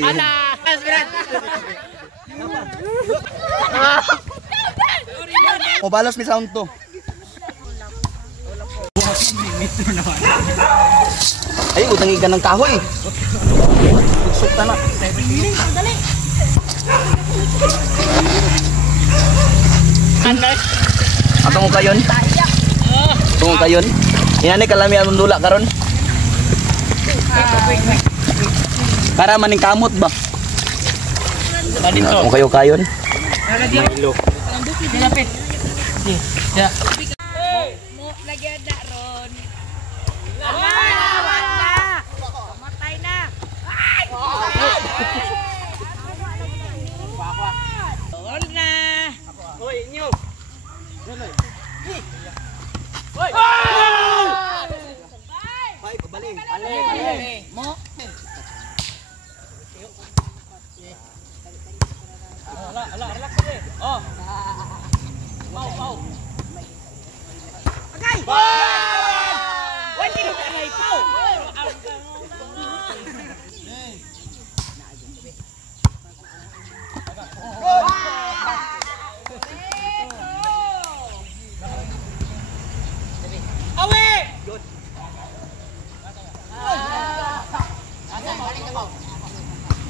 Ala! O balos mi sound to. Ay, utangi ka ng kahoy. Sukta na. Atong kayon. Tungo kayon. Inani kalami atong dula karon. Para maning kamot ba? Atong kayo kayon. Milo. Dilapit. Ya. Mo lagyan na ron. Matay na. Ol na. Hoy, inyo. Hoy. Balik. Mo. Relax din. Oh. Pau. Agay. Wala ka na ipo. Awe!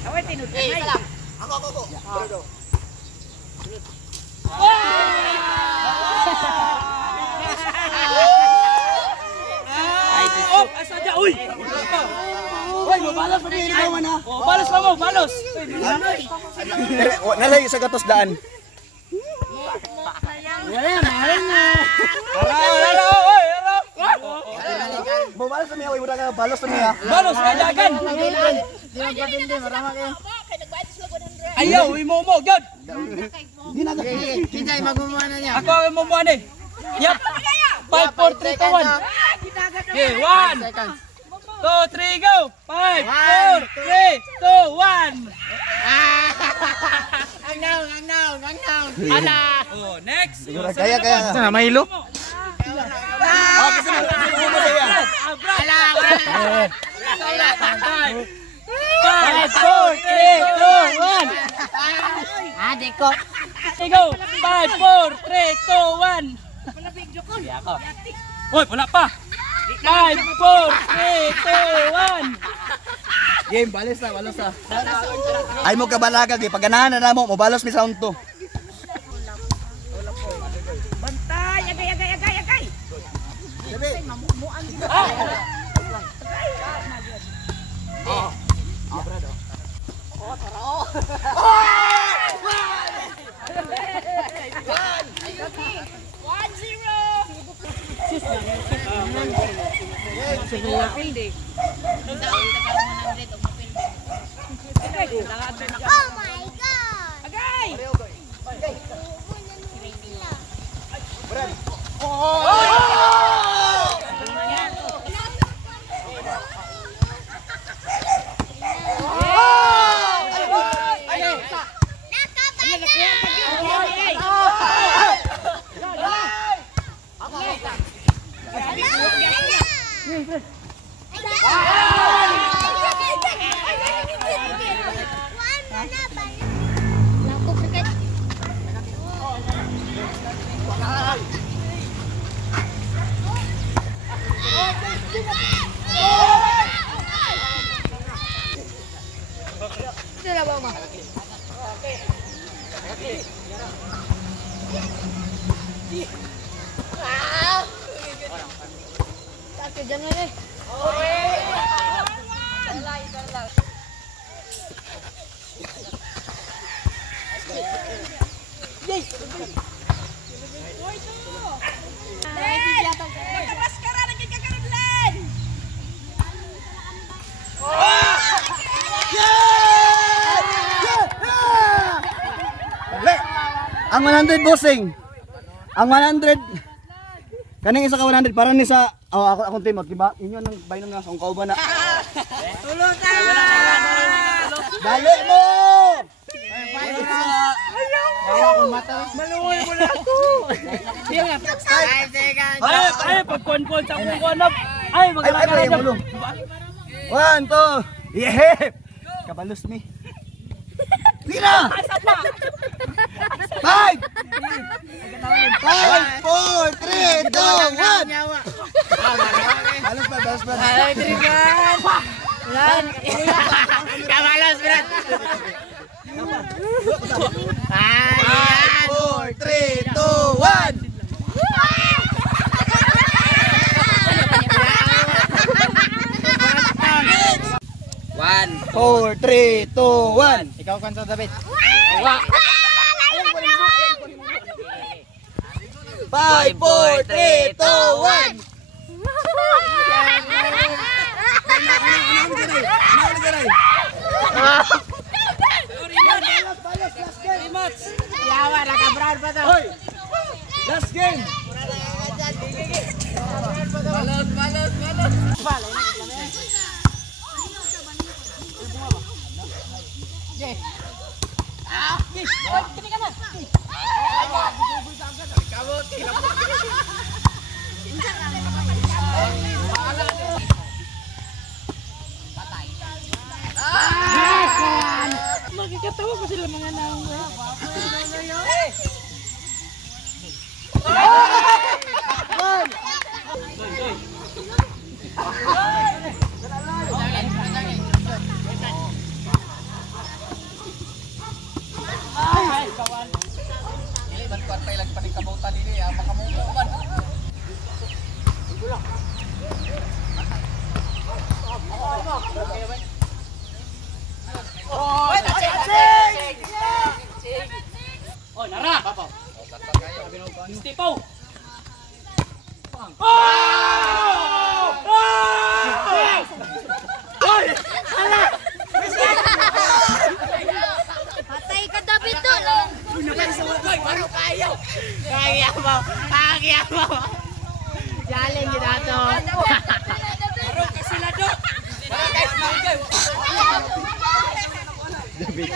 Awe tinutay. Ako. Brado. Oh, asadya. Uy! Hoy, mabalos pa ni naman ha. Oh, balos pa mo, balos. Nalay sa gatos daan. Ara, oy, ara. Mabalos pa niya, wala ka balos pa niya. Balos na dagan. Ayaw, imo gyud. Di na Ako ang mumuan eh. Yep. 5 4 3 2 1. Okay, 1 2 3 go. 5 4 3 2 1. Ala. Oh, next. Kaya. Sana mahilo. Kasi mo siya. Ala. 5 4 3 2 1. Adeko. Go. 5 4 3 2 1. Ako. Hoy, wala pa. 5 4 3 2 1. Game, balis na. Ay mo kabalaga, paganahan na mo, mabalos mi sound to. Bantay, agay. Mamumuan dito. Oh my God! Agay! Ang 100 bossing. Ang 100. Kaning isa ka 100 para ni sa akong team diba? Inyo nang bayno nga ang kauban na. Tulutan! Dali mo. Maluoy mo na ako! Ay, pagkon-kon sa kung konop. Ay, magkala ka na yung ulo. 1, 2. Yeah! Kabalos mi. Sige na! 5! 5, 4, 3, 2, 1! Balos pa, balos pa. Ay, Trigan. Lan. Kamalas, Brad. 5, 4, 3, 2, 1! 4, 3, 2, 1! Ikaw kan sa David. 5, 4, 3, 2, 1! Yawa, nakabrown pa to. Hoy! Last game! Magkakatawa ko sila mga nang. Oh, nara. Stipaw. Patay ka, David, doon. Kaya mo. Kaya mo. Galing yun ato. Sila do. David.